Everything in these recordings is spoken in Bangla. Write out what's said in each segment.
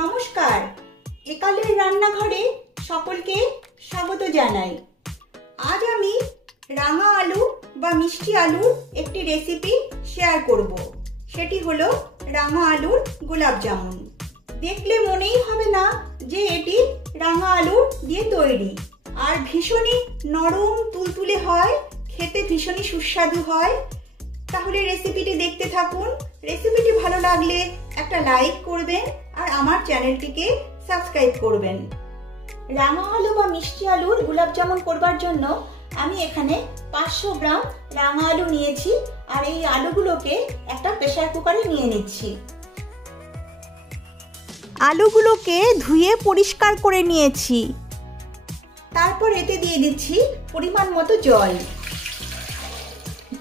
নমস্কার, একালের রান্নাঘরে সকলকে স্বাগত জানাই। আজ আমি রাঙা আলু বা মিষ্টি আলুর একটি রেসিপি শেয়ার করব। সেটি হলো রাঙা আলুর গোলাপ জামুন। দেখলে মনেই হবে না যে এটি রাঙা আলুর দিয়ে তৈরি, আর ভীষণই নরম তুলতুলে হয়, খেতে ভীষণই সুস্বাদু হয়। তাহলে রেসিপিটি দেখতে থাকুন। রেসিপিটি ভালো লাগলে একটা লাইক করবেন আর আমার চ্যানেলটিকে সাবস্ক্রাইব করবেন। রাঙা আলু বা মিষ্টি আলুর গোলাপ জামুন করবার জন্য আমি এখানে 500 গ্রাম রাঙা আলু নিয়েছি, আর এই আলুগুলোকে একটা প্রেসার কুকারে নিয়ে নিচ্ছি। আলুগুলোকে ধুয়ে পরিষ্কার করে নিয়েছি। তারপর এতে দিয়ে দিচ্ছি পরিমাণ মতো জল।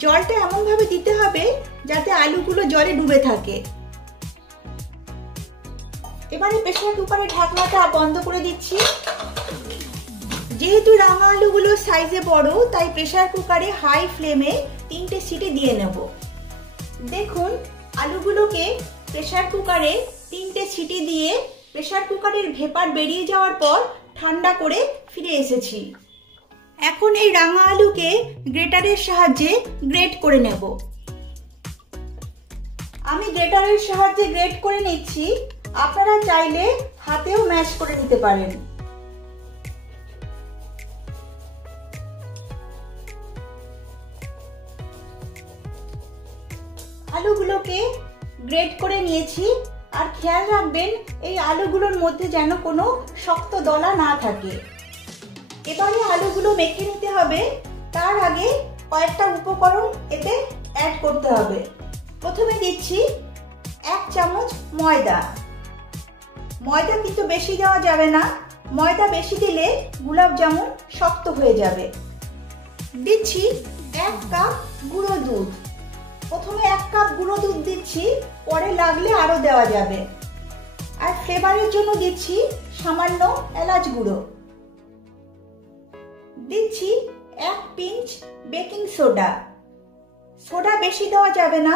জলটা এমনভাবে দিতে হবে যাতে আলুগুলো জলে ডুবে থাকে। এবারে প্রেসার কুকারের ঢাকনাটা বন্ধ করে দিচ্ছি। যেহেতু রাঙা আলুগুলো সাইজে বড়, তাই প্রেসার কুকারে হাই ফ্লেমে 3টে সিটি দিয়ে নেব। দেখুন, আলুগুলোকে প্রেসার কুকারে 3টে সিটি দিয়ে প্রেসার কুকারের ভেপার বেরিয়ে যাওয়ার পর ঠান্ডা করে ফিরে এসেছি। এখন এই রাঙা আলুকে গ্রেটারের সাহায্যে গ্রেট করে নেব। আমি গ্রেটারের সাহায্যে গ্রেট করে নিচ্ছি। আপনারা চাইলে হাতেও ম্যাশ করে নিতে পারেন। আলুগুলোকে গ্রেট করে নিয়েছি, আর খেয়াল রাখবেন এই আলুগুলোর মধ্যে যেন কোনো শক্ত দলা না থাকে। এবারে আলুগুলো মেখে নিতে হবে। তার আগে কয়েকটা উপকরণ এতে অ্যাড করতে হবে। প্রথমে দিচ্ছি 1 চামচ ময়দা। ময়দা কিন্তু বেশি দেওয়া যাবে না, ময়দা বেশি দিলে গোলাপ জামুন শক্ত হয়ে যাবে। দিচ্ছি 1 কাপ গুঁড়ো দুধ। প্রথমে 1 কাপ গুঁড়ো দুধ দিচ্ছি, পরে লাগলে আরো দেওয়া যাবে। আর ফ্লেভারের জন্য দিচ্ছি সামান্য এলাচ গুঁড়ো। দিচ্ছি 1 পিঞ্চ বেকিং সোডা। সোডা বেশি দেওয়া যাবে না,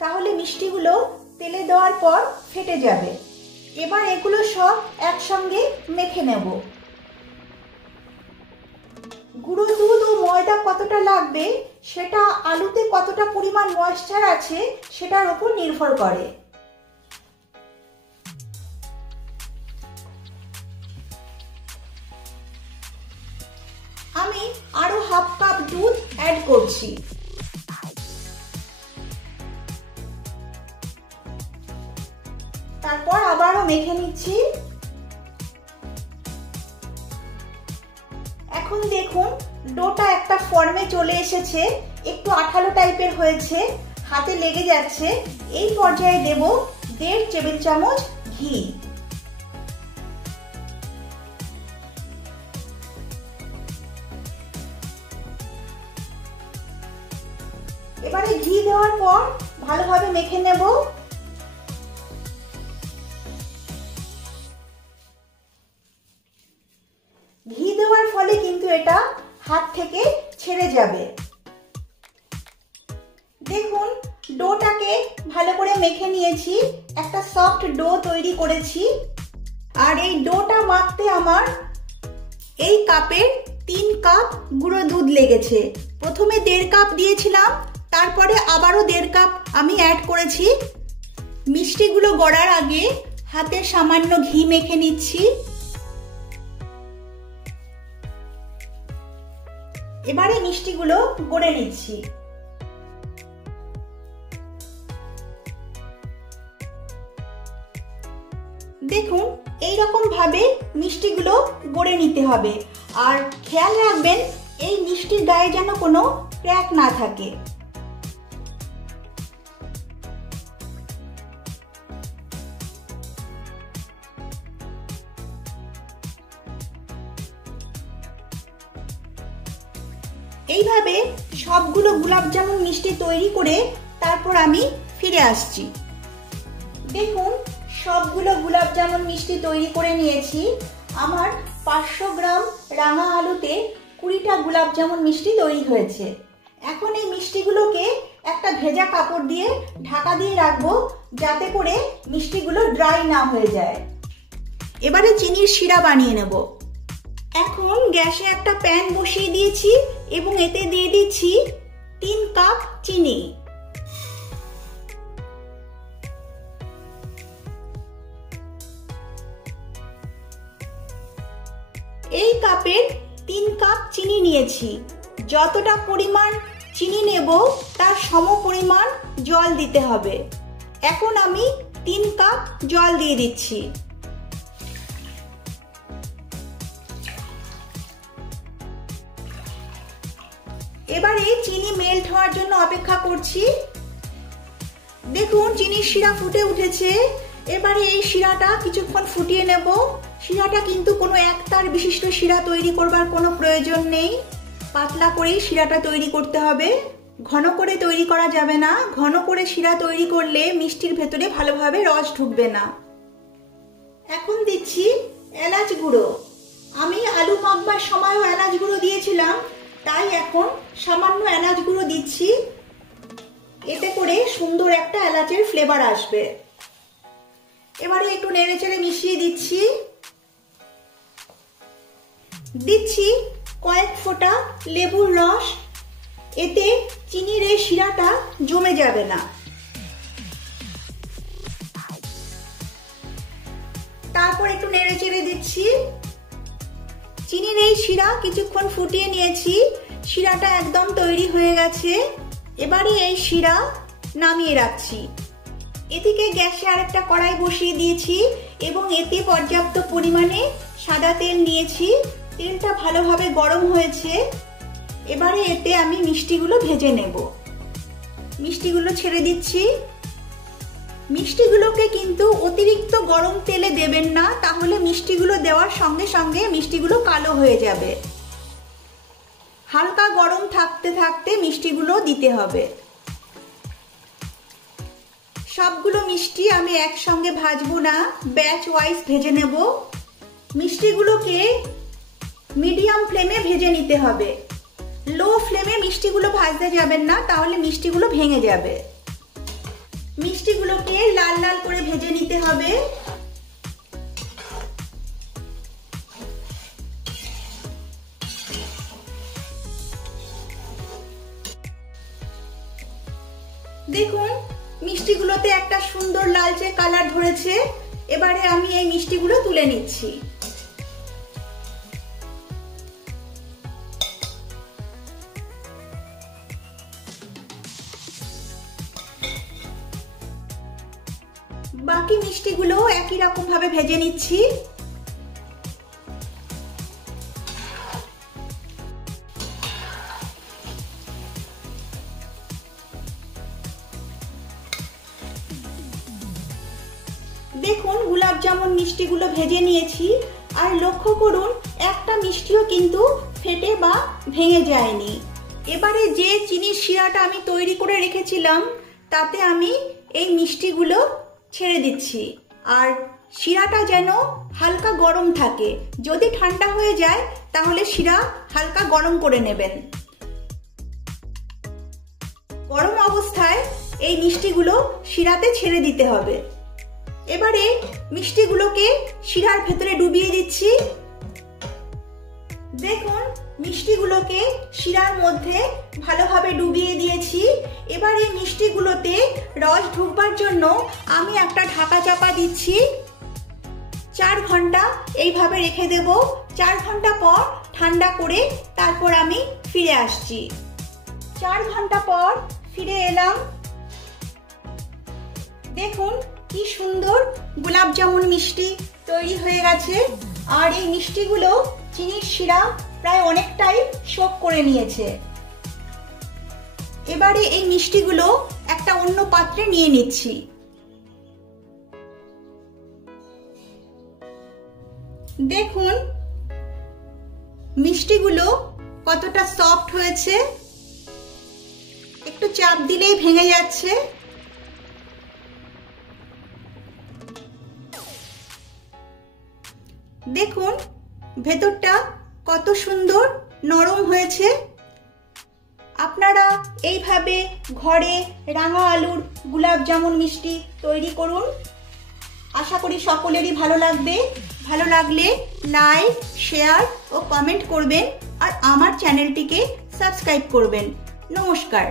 তাহলে মিষ্টিগুলো তেলে দেওয়ার পর ফেটে যাবে। এবার এগুলো সব একসঙ্গে মেখে নেব। গুঁড়ো দুধ ও ময়দা কতটা লাগবে সেটা আলুতে কতটা পরিমাণ ময়েশ্চার আছে সেটার উপর নির্ভর করে। আমি আরো হাফ কাপ দুধ অ্যাড করছি। তারপর আবারও মেখে নিচ্ছি। এখন দেখুন ডোটা একটা ফর্মে চলে এসেছে, একটু আঠালো টাইপের হয়েছে, হাতে লেগে যাচ্ছে। এই পর্যায়ে দেব 1.5 টেবিল চামচ ঘি। এবারে ঘি দেওয়ার পর ভালোভাবে মেখে নেব। ঘি দেওয়ার ফলে কিন্তু এটা হাত থেকে ছেড়ে যাবে। দেখুন, ডোটাকে ভালো করে মেখে নিয়েছি, একটা সফট ডো তৈরি করেছি। আর এই ডোটা মাখতে আমার এই কাপের 3 কাপ গুঁড়ো দুধ লেগেছে। প্রথমে 1.5 কাপ দিয়েছিলাম, তারপরে আবারও 1.5 কাপ আমি অ্যাড করেছি। মিষ্টিগুলো গড়ার আগে হাতে সামান্য ঘি মেখে নিচ্ছি। এবারে মিষ্টিগুলো গড়ে নিচ্ছি। দেখুন, এইরকম ভাবে মিষ্টিগুলো গড়ে নিতে হবে। আর খেয়াল রাখবেন এই মিষ্টির গায়ে যেন কোনো ক্র্যাক না থাকে। এইভাবে সবগুলো গোলাপ জামুন মিষ্টি তৈরি করে তারপর আমি ফিরে আসছি। দেখুন, সবগুলো গোলাপ জামুন মিষ্টি তৈরি করে নিয়েছি। আমার 500 গ্রাম রাঙা আলুতে 20টা গোলাপ জামুন মিষ্টি তৈরি হয়েছে। এখন এই মিষ্টিগুলোকে একটা ভেজা কাপড় দিয়ে ঢাকা দিয়ে রাখবো, যাতে করে মিষ্টিগুলো ড্রাই না হয়ে যায়। এবারে চিনির শিরা বানিয়ে নেব। এখন গ্যাসে একটা প্যান বসিয়ে দিয়েছি এবং এতে দিয়ে দিচ্ছি 3 কাপ চিনি। এই কাপের 3 কাপ চিনি নিয়েছি। যতটা পরিমাণ চিনি নেব তার সম পরিমাণ জল দিতে হবে। এখন আমি 3 কাপ জল দিয়ে দিচ্ছি। এবারে চিনি মেল্ট হওয়ার জন্য অপেক্ষা করছি। দেখুন চিনির শিরা ফুটে উঠেছে। এবারে এই শিরাটা কিছুক্ষণ ফুটিয়ে নেব। শিরাটা কিন্তু কোনো একতার বিশিষ্ট শিরা তৈরি করবার কোনো প্রয়োজন নেই। পাতলা করেই শিরাটা তৈরি করতে হবে, ঘন করে তৈরি করা যাবে না। ঘন করে শিরা তৈরি করলে মিষ্টির ভেতরে ভালোভাবে রস ঢুকবে না। এখন দিচ্ছি এলাচ গুঁড়ো। আমি আলু মাখবার সময়ও এলাচ গুঁড়ো দিয়েছিলাম, তাই এখন সামান্য এলাচ গুঁড়ো দিচ্ছি। এতে করে সুন্দর একটা এলাচের ফ্লেভার আসবে। এবারে একটু নেড়েচেড়ে মিশিয়ে দিচ্ছি। দিচ্ছি কয়েক ফোঁটা লেবুর রস। এতে চিনির এই শিরাটা জমে যাবে না। তারপর একটু নেড়েচেড়ে দিচ্ছি। চিনির এই শিরা কিছুক্ষণ ফুটিয়ে নিয়েছি। শিরাটা একদম তৈরি হয়ে গেছে। এবারে এই শিরা নামিয়ে রাখছি। এদিকে গ্যাসে আরেকটা কড়াই বসিয়ে দিয়েছি এবং এতে পর্যাপ্ত পরিমাণে সাদা তেল নিয়েছি। তেলটা ভালোভাবে গরম হয়েছে। এবারে এতে আমি মিষ্টিগুলো ভেজে নেব। মিষ্টিগুলো ছেড়ে দিচ্ছি। মিষ্টিগুলোকে কিন্তু অতিরিক্ত গরম তেলে দেবেন না, তাহলে মিষ্টিগুলো দেওয়ার সঙ্গে সঙ্গে মিষ্টিগুলো কালো হয়ে যাবে। হালকা গরম থাকতে থাকতে মিষ্টিগুলো দিতে হবে। সবগুলো মিষ্টি আমি একসঙ্গে ভাজবো না, ব্যাচ ওয়াইজ ভেজে নেব। মিষ্টিগুলোকে মিডিয়াম ফ্লেমে ভেজে নিতে হবে। লো ফ্লেমে মিষ্টিগুলো ভাজতে যাবেন না, তাহলে মিষ্টিগুলো ভেঙে যাবে। মিষ্টিগুলোকে লাল লাল করে ভেজে নিতে হবে। দেখুন মিষ্টিগুলোতে একটা সুন্দর লালচে কালার ধরেছে। এবারে আমি এই মিষ্টিগুলো তুলে নিচ্ছি। বাকি মিষ্টিগুলো একই রকম ভাবে ভেজে নিচ্ছি। দেখুন গোলাপ জামুন মিষ্টিগুলো ভেজে নিয়েছি। আর লক্ষ্য করুন একটা মিষ্টিও কিন্তু ফেটে বা ভেঙে যায়নি। এবারে যে চিনির শিরাটা আমি তৈরি করে রেখেছিলাম তাতে আমি এই মিষ্টিগুলো ছেড়ে দিচ্ছি। আর শিরাটা যেন হালকা গরম থাকে। যদি ঠান্ডা হয়ে যায় তাহলে শিরা হালকা গরম করে নেবেন। গরম অবস্থায় এই মিষ্টিগুলো শিরাতে ছেড়ে দিতে হবে। এবারে মিষ্টিগুলোকে শিরার ভেতরে ডুবিয়ে দিচ্ছি। দেখুন মিষ্টিগুলোকে শিরার মধ্যে ভালোভাবে ডুবিয়ে দিয়েছি। এবার এই মিষ্টিগুলোতে রস ঢুকবার জন্য আমি একটা ঢাকা চাপা দিচ্ছি। 4 ঘন্টা এইভাবে রেখে দেব। 4 ঘন্টা পর ঠান্ডা করে তারপর আমি ফিরে আসছি। 4 ঘন্টা পর ফিরে এলাম। দেখুন কি সুন্দর গোলাপ জামুন মিষ্টি তৈরি হয়ে গেছে। আর এই মিষ্টিগুলো চিনির শিরা প্রায় অনেকটাই শোক করে নিয়েছে। এবারে এই মিষ্টিগুলো একটা অন্য পাত্রে নিয়ে নিচ্ছি। দেখুন মিষ্টিগুলো কতটা সফট হয়েছে। একটু চাপ দিলেই ভেঙে যাচ্ছে। দেখুন ভেতরটা কত সুন্দর নরম হয়েছে। আপনারা এইভাবে ঘরে রাঙা আলুর গোলাপ জামুন মিষ্টি তৈরি করুন। আশা করি সকলেরই ভালো লাগবে। ভালো লাগলে লাইক, শেয়ার ও কমেন্ট করবেন আর আমার চ্যানেলটিকে সাবস্ক্রাইব করবেন। নমস্কার।